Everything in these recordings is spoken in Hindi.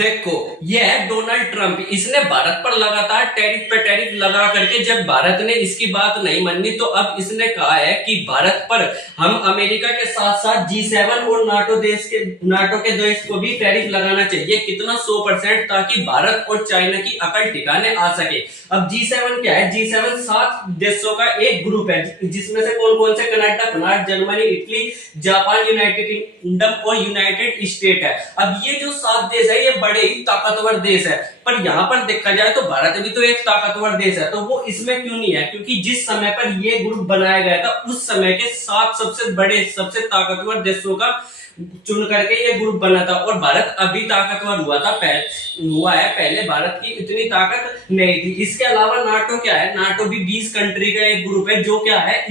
देखो, ये है डोनाल्ड ट्रंप। इसने भारत पर लगातार टैरिफ पे टैरिफ लगा करके जब भारत ने इसकी बात नहीं मानी तो अब इसने कहा है कि भारत पर हम अमेरिका के साथ साथ G7 और नाटो के देश को भी टैरिफ लगाना चाहिए। कितना? 100%, ताकि भारत और चाइना की अकल ठिकाने आ सके। अब G7 क्या है? G7 7 देशों का एक ग्रुप है, जिसमें से कौन कौन से? Canada, France, Germany, Italy, Japan, United kingdom और यूनाइटेड स्टेट है। अब ये जो 7 देश है ये बड़े ही ताकतवर देश है, पर यहाँ पर देखा जाए तो भारत भी तो एक ताकतवर देश है, तो वो इसमें क्यों नहीं है? क्योंकि जिस समय पर ये ग्रुप बनाया गया था उस समय के 7 सबसे बड़े, सबसे ताकतवर देशों का चुन करके ये ग्रुप बना था, और भारत अभी ताकतवर हुआ है। पहले भारत की इतनी ताकत नहीं थी। इसके अलावा नाटो क्या है? नाटो भी 20 कंट्री का एक ग्रुप है, जो क्या है,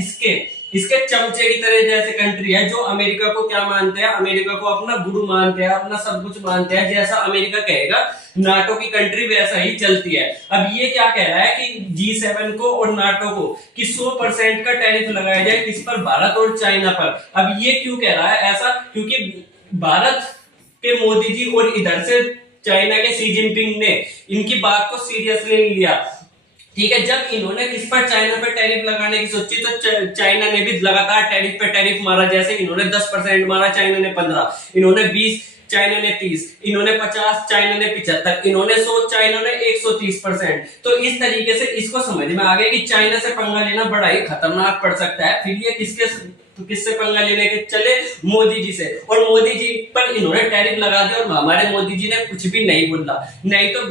इसके चमचे की तरह जैसे कंट्री है, जो अमेरिका को क्या मानते हैं? अमेरिका को अपना गुरु मानते हैं, अपना सब कुछ मानते हैं। जैसा अमेरिका कहेगा नाटो की कंट्री वैसा ही चलती है। अब ये क्या कह रहा है कि G7 को और नाटो को कि 100% का टैरिफ लगाया जाए किस पर? भारत और चाइना पर। अब ये क्यों कह रहा है ऐसा? क्योंकि भारत के मोदी जी और इधर से चाइना के शी जिनपिंग ने इनकी बात को सीरियसली नहीं लिया। ठीक है, जब इन्होंने किस पर? चाइना पे टैरिफ लगाने की सोची तो चाइना ने भी लगातार टैरिफ पे टैरिफ मारा। जैसे इन्होंने 10% मारा, चाइना ने 15, इन्होंने 20, चाइना ने 30, इन्होंने 50, चाइना ने 75, इन्होंने 100, चाइना ने 130%। तो इस तरीके से इसको समझ में आ गया कि चाइना से पंगा लेना बड़ा ही खतरनाक पड़ सकता है। फिर ये किससे पंगा लेने के चले? मोदी जी से। और मोदी जी पर इन्होंने टैरिफ लगा दिया और हमारे मोदी जी ने कुछ भी नहीं बोला। नहीं तो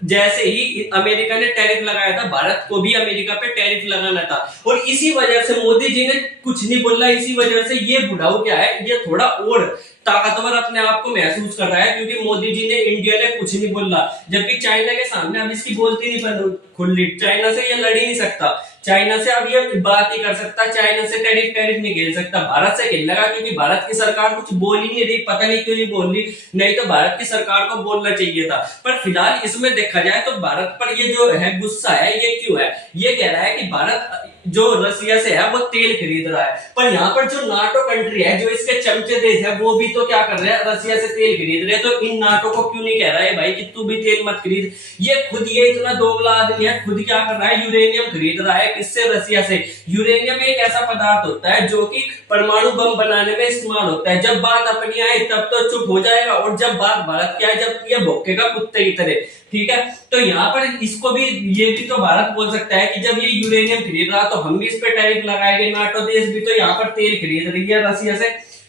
जैसे ही अमेरिका ने टैरिफ लगाया था, भारत को भी अमेरिका पे टैरिफ लगाना था, और इसी वजह से मोदी जी ने कुछ नहीं बोला। इसी वजह से ये बुढ़ाऊ क्या है, ये थोड़ा और ताकतवर अपने आप को महसूस कर रहा है, क्योंकि मोदी जी ने, इंडिया ने कुछ नहीं बोला। जबकि चाइना के सामने अब इसकी बोलती नहीं खुली, चाइना से ये लड़ ही नहीं सकता, चाइना से अब ये बात नहीं कर सकता, चाइना से टैरिफ नहीं खेल सकता। भारत से खेल लगा, क्योंकि भारत की सरकार कुछ बोल ही नहीं रही, पता नहीं क्यों नहीं बोल रही। नहीं तो भारत की सरकार को बोलना चाहिए था। पर फिलहाल इसमें देखा जाए तो भारत पर ये जो है गुस्सा है, ये क्यों है? ये कह रहा है कि भारत जो रसिया से है वो तेल खरीद रहा है, पर यहाँ पर जो नाटो कंट्री है, जो इसके चमचे देश है, वो भी तो क्या कर रहे हैं? रसिया से तेल खरीद रहे हैं। तो इन नाटो को क्यों नहीं कह रहा है भाई कि तू भी तेल मत खरीद? ये इतना दोगला आदमी है, खुद क्या कर रहा है? यूरेनियम खरीद रहा है। किससे? रसिया से। यूरेनियम एक ऐसा पदार्थ होता है जो कि परमाणु बम बनाने में इस्तेमाल होता है। जब बात अपनी आए तब तो चुप हो जाएगा, और जब बात भारत की आए, जब ये भौंकेगा कुत्ते की तरह। ठीक है, तो यहाँ पर इसको भी, ये भी तो भारत बोल सकता है कि जब ये यूरेनियम खरीद रहा तो हम भी इस पे टैरिफ लगाएंगे। नाटो देश भी तो यहाँ पर तेल खरीद रही है रसिया से,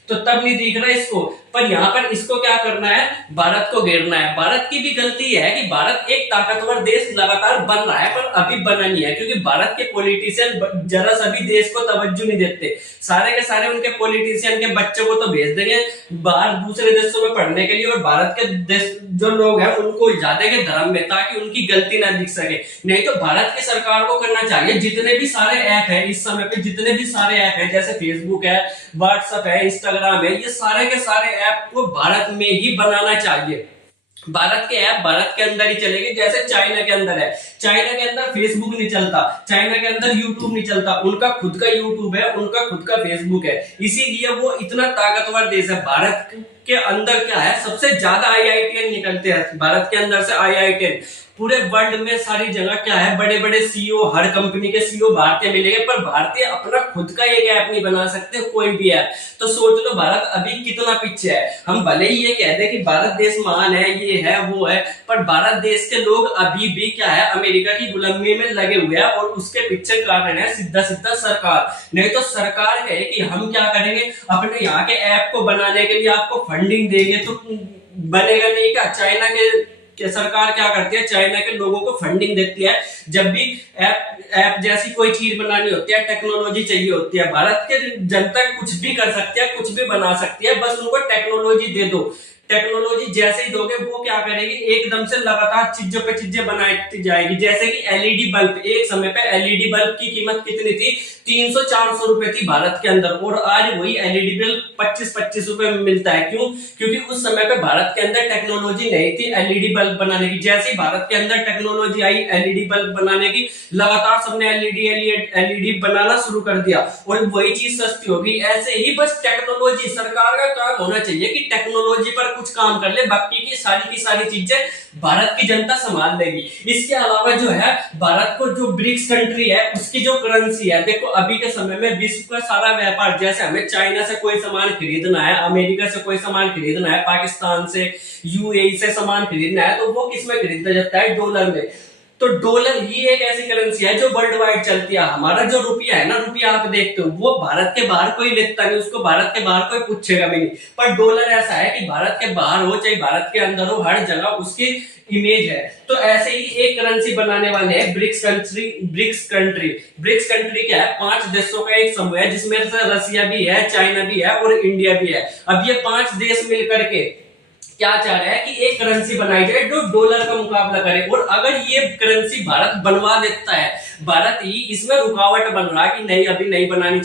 तो तब नहीं दिख रहा इसको। पर यहाँ पर इसको क्या करना है? भारत को घेरना है। भारत की भी गलती है कि भारत एक ताकतवर देश लगातार बन रहा है, पर अभी बना नहीं है, क्योंकि भारत के पॉलिटिशियन जरा सा भी देश को तवज्जो नहीं देते। सारे के सारे उनके पॉलिटिशियन के बच्चों को तो भेज देंगे बाहर दूसरे देशों में पढ़ने के लिए, और भारत के देश जो लोग हैं उनको उलझा देंगे धर्म में, ताकि उनकी गलती ना दिख सके। नहीं तो भारत की सरकार को करना चाहिए, जितने भी सारे ऐप है इस समय पे, जितने भी सारे ऐप है, जैसे फेसबुक है, व्हाट्सएप है, इंस्टाग्राम है, ये सारे के सारे ऐप को भारत में ही बनाना चाहिए। भारत के ऐप भारत के अंदर ही चलेंगे, जैसे चाइना के अंदर है। चाइना के अंदर फेसबुक नहीं चलता, चाइना के अंदर यूट्यूब नहीं चलता, उनका खुद का यूट्यूब है, उनका खुद का फेसबुक है। इसीलिए वो इतना ताकतवर देश है। भारत के अंदर क्या है? सबसे ज्यादा IITian निकलते हैं भारत के अंदर से। IITian पूरे वर्ल्ड में सारी जगह क्या है? बड़े बड़े CEO, हर कंपनी के CEO भारतीय मिलेंगे, पर भारतीय अपना खुद का एक ऐप नहीं बना सकते, कोई भी ऐप। तो सोच लो भारत अभी कितना पीछे है। हम भले ही ये कहते हैं कि भारत देश महान है, ये है वो है, पर भारत देश के लोग अभी भी क्या है? अमेरिका की गुलामी में लगे हुए हैं, और उसके पीछे कारण है सीधा सीधा सरकार। नहीं तो सरकार कहे कि हम क्या करेंगे, अपने यहाँ के ऐप को बनाने के लिए आपको फंडिंग देंगे, तो बनेगा नहीं क्या? चाइना के सरकार क्या करती है? चाइना के लोगों को फंडिंग देती है। जब भी ऐप जैसी कोई चीज बनानी होती है, टेक्नोलॉजी चाहिए होती है, भारत के जनता कुछ भी कर सकती है, कुछ भी बना सकती है, बस उनको टेक्नोलॉजी दे दो। टेक्नोलॉजी जैसे ही दोगे, वो क्या करेगी? एकदम से लगातार चीजों पे चीजें बनाती जाएगी। जैसे कि LED बल्ब, एक समय पे LED बल्ब की कीमत कितनी थी? 300-400 रुपए थी भारत के अंदर, और आज वही एलईडी बल्ब 25-25 रुपए में मिलता है। क्यों? क्योंकि उस समय पे भारत के अंदर टेक्नोलॉजी नहीं थी एलईडी बल्ब बनाने की। जैसे ही भारत के अंदर टेक्नोलॉजी आई एलईडी बल्ब बनाने की, लगातार सबने एलईडी बनाना शुरू कर दिया और वही चीज सस्ती होगी। ऐसे ही बस टेक्नोलॉजी, सरकार का काम होना चाहिए कि टेक्नोलॉजी पर कुछ काम कर ले, बाकी की सारी चीजें भारत की जनता संभाल लेगी। इसके अलावा जो है भारत को जो ब्रिक्स कंट्री है उसकी जो करेंसी है, देखो अभी के समय में विश्व का सारा व्यापार, जैसे हमें चाइना से कोई सामान खरीदना है, अमेरिका से कोई सामान खरीदना है, पाकिस्तान से, यूएई से सामान खरीदना है, तो वो किसमें खरीदा जाता है? डॉलर में। तो डॉलर ही एक ऐसी करेंसी है जो वर्ल्ड वाइड चलती है। हमारा जो रुपया है ना, रुपया आप देखते हो वो भारत के बाहर कोई लेता नहीं, उसको भारत के बाहर कोई पूछेगा भी नहीं। पर डॉलर ऐसा है कि भारत के बाहर हो चाहे भारत के अंदर हो, हर जगह उसकी इमेज है। तो ऐसे ही एक करेंसी बनाने वाले हैं ब्रिक्स कंट्री क्या है? 5 देशों का एक समूह है जिसमें से रसिया भी है, चाइना भी है और इंडिया भी है। अब ये 5 देश मिलकर के क्या चाह रहे हैं कि एक करेंसी बनाई जाए जो डॉलर का मुकाबला करे। और अगर ये करेंसी भारत बनवा देता है, भारत ही इसमें रुकावट बन रहा कि नहीं अभी नहीं बनानी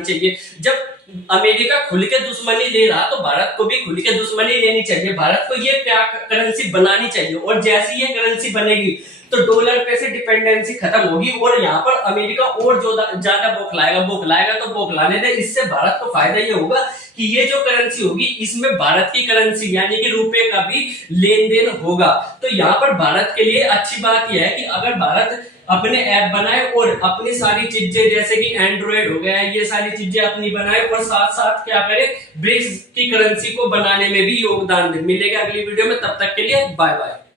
चाहिए, जब अमेरिका खुल के दुश्मनी ले रहा तो भारत को भी खुल के दुश्मनी लेनी चाहिए। भारत को ये करेंसी बनानी चाहिए, और जैसी ये करेंसी बनेगी तो डॉलर पे से डिपेंडेंसी खत्म होगी और यहाँ पर अमेरिका और ज्यादा बौखलाएगा तो बौखलाने दे। इससे भारत को फायदा ये होगा कि ये जो करेंसी होगी इसमें भारत की करेंसी यानी कि रुपए का भी लेन देन होगा। तो यहाँ पर भारत के लिए अच्छी बात यह है कि अगर भारत अपने ऐप बनाए और अपनी सारी चीजें जैसे कि एंड्रॉइड हो गया, ये सारी चीजें अपनी बनाए और साथ साथ क्या करे, ब्रिक्स की करेंसी को बनाने में भी योगदान मिलेगा। अगली वीडियो में, तब तक के लिए बाय बाय।